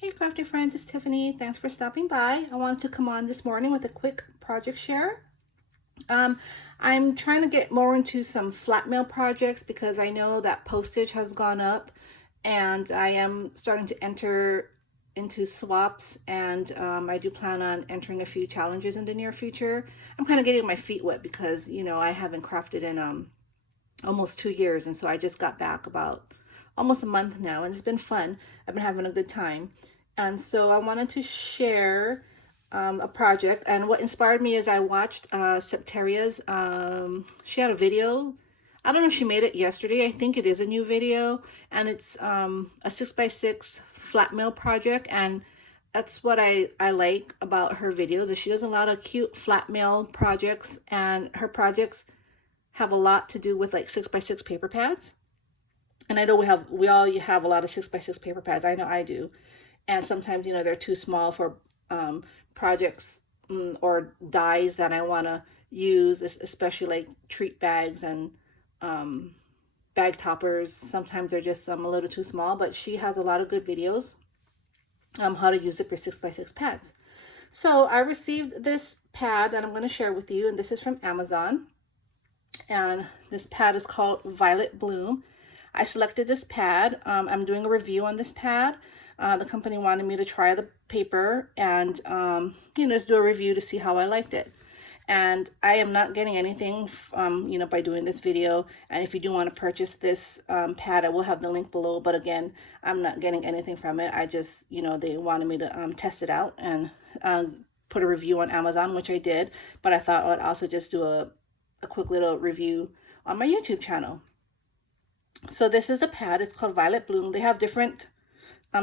Hey Crafty friends, it's Tiffany. Thanks for stopping by. I wanted to come on this morning with a quick project share. Um, I'm trying to get more into some flat mail projects because I know that postage has gone up and I am starting to enter into swaps, and I do plan on entering a few challenges in the near future. I'm kind of getting my feet wet because, I haven't crafted in almost 2 years, and so I just got back about almost a month now, and it's been fun. I've been having a good time, and so I wanted to share a project. And what inspired me is I watched Septeria's. She had a video. I don't know if she made it yesterday. I think it is a new video, and it's a 6x6 flat mail project. And that's what I like about her videos, is she does a lot of cute flat mail projects, and her projects have a lot to do with like 6x6 paper pads. And I know we all have a lot of 6x6 paper pads. I know I do. And sometimes, they're too small for projects or dies that I want to use, especially like treat bags and bag toppers. Sometimes they're just a little too small, but she has a lot of good videos how to use it for 6x6 pads. So I received this pad that I'm going to share with you, and this is from Amazon. And this pad is called Violet Bloom. I selected this pad. I'm doing a review on this pad. The company wanted me to try the paper and, just do a review to see how I liked it. And I am not getting anything, by doing this video. And if you do want to purchase this pad, I will have the link below. But again, I'm not getting anything from it. I just, they wanted me to test it out and put a review on Amazon, which I did. But I thought I'd also just do a quick little review on my YouTube channel. So this is a pad. It's called Violet Bloom. They have different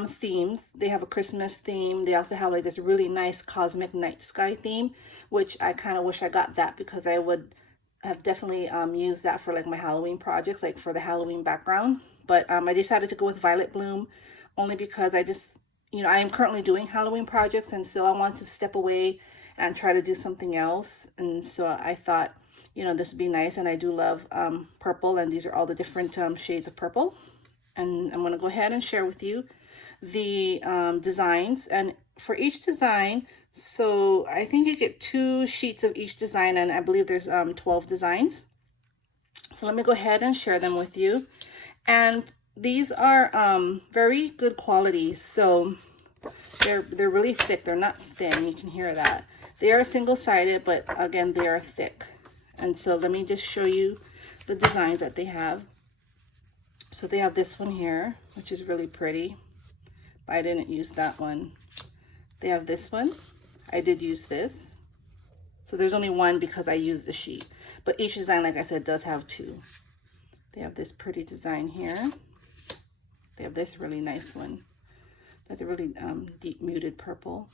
themes. They have a Christmas theme. They also have like this really nice cosmic night sky theme, which I kind of wish I got that, because I would have definitely used that for like my Halloween projects, like for the Halloween background. But I decided to go with Violet Bloom only because I just, I am currently doing Halloween projects, and so I want to step away and try to do something else. And so I thought, this would be nice. And I do love purple, and these are all the different shades of purple. And I'm going to go ahead and share with you the designs. And for each design, so I think you get 2 sheets of each design, and I believe there's 12 designs. So let me go ahead and share them with you. And these are very good quality. So they're really thick. They're not thin. You can hear that. They are single-sided, but again, they are thick. And so let me just show you the designs that they have. So they have this one here, which is really pretty. I didn't use that one. They have this one. I did use this. So there's only one because I used the sheet. But each design, like I said, does have 2. They have this pretty design here. They have this really nice one. That's a really deep muted purple.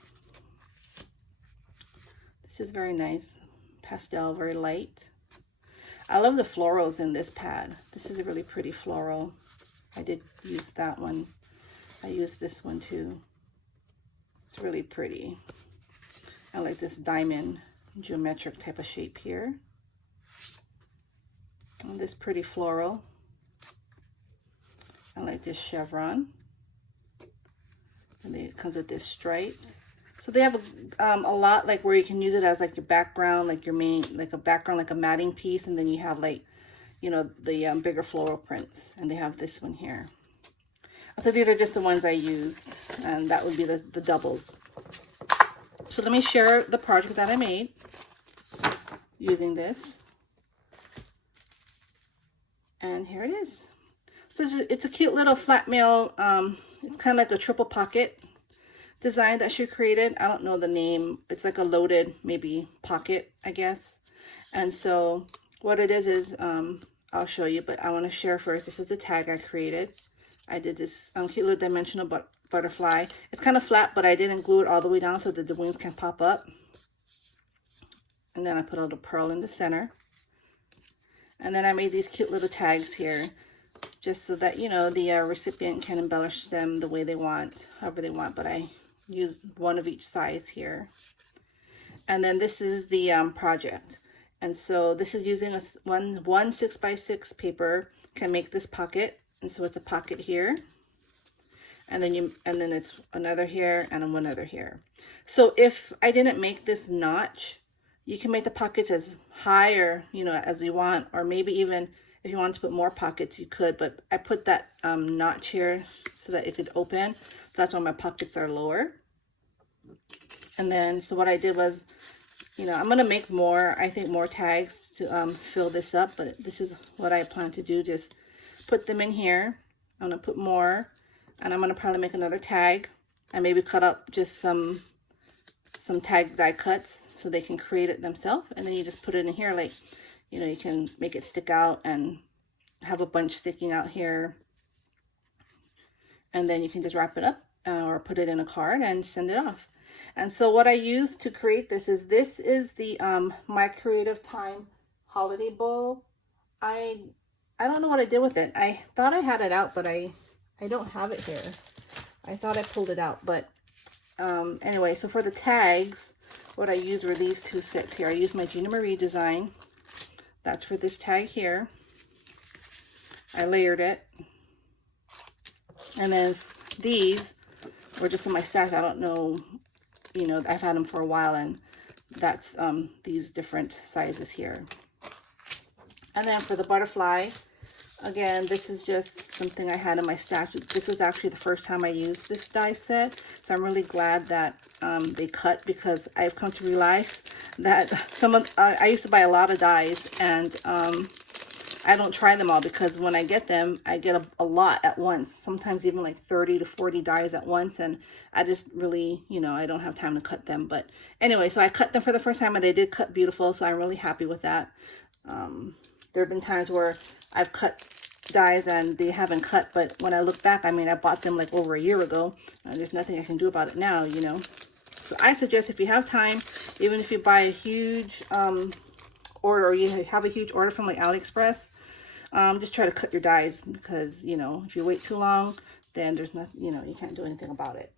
This is very nice. Pastel, very light. I love the florals in this pad. This is a really pretty floral. I did use that one. I used this one too. It's really pretty. I like this diamond geometric type of shape here. And this pretty floral. I like this chevron. And it comes with this stripes. So they have a lot, like where you can use it as like your background, like your main, like a background, like a matting piece. And then you have like, the bigger floral prints. And they have this one here. So these are just the ones I used, and that would be the doubles. So let me share the project that I made using this. And here it is. So it's a cute little flat mail. It's kind of like a triple pocket design that she created. I don't know the name. It's like a loaded maybe pocket, I guess. And so what it is I'll show you, but I want to share first. This is the tag I created. I did this cute little dimensional butterfly. It's kind of flat, but I didn't glue it all the way down so that the wings can pop up. And then I put a little pearl in the center. And then I made these cute little tags here, just so that, the recipient can embellish them the way they want, however they want. But I used one of each size here. And then this is the project. And so this is using one 6x6 paper, can make this pocket. And so it's a pocket here. and then it's another here and one other here. So if I didn't make this notch, you can make the pockets as high or, you know, as you want, or maybe even if you want to put more pockets, you could, but I put that notch here so that it could open. So that's why my pockets are lower. And then, so what I did was, you know, I'm going to make more, I think more tags to fill this up, but this is what I plan to do. Just put them in here. I'm going to put more, and I'm going to probably make another tag and maybe cut up just some tag die cuts so they can create it themselves. And then you just put it in here, like, you know, you can make it stick out and have a bunch sticking out here. And then you can just wrap it up or put it in a card and send it off. And so what I used to create this is the My Creative Time holiday bowl. I don't know what I did with it. I thought I had it out, but I don't have it here. I thought I pulled it out, but anyway, so for the tags, what I used were these two sets here. I used my Gina Marie design. That's for this tag here. I layered it. And then these were just in my stash. I don't know, you know, I've had them for a while, and that's these different sizes here. And then for the butterfly, again, this is just something I had in my stash. This was actually the first time I used this die set, so I'm really glad that they cut, because I've come to realize that I used to buy a lot of dies, and I don't try them all, because when I get them, I get a lot at once, sometimes even like 30 to 40 dies at once, and I just really, you know, I don't have time to cut them. But anyway, so I cut them for the first time, and they did cut beautiful, so I'm really happy with that. There have been times where I've cut dies and they haven't cut, but when I look back, I mean, I bought them like over a year ago, and there's nothing I can do about it now, you know. So I suggest, if you have time, even if you buy a huge order, or you have a huge order from like AliExpress, just try to cut your dies, because, you know, if you wait too long, then there's nothing, you know, you can't do anything about it.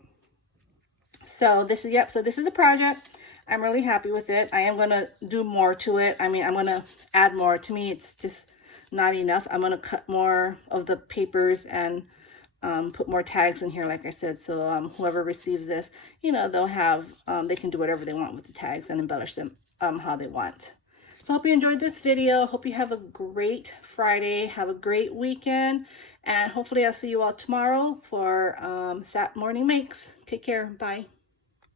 So this is, yep, so this is the project. I'm really happy with it. I am going to do more to it. I mean, I'm going to add more. To me, it's just not enough. I'm going to cut more of the papers and put more tags in here, like I said. So whoever receives this, you know, they'll have, they can do whatever they want with the tags and embellish them how they want. So I hope you enjoyed this video. Hope you have a great Friday. Have a great weekend. And hopefully I'll see you all tomorrow for Sat Morning Makes. Take care. Bye.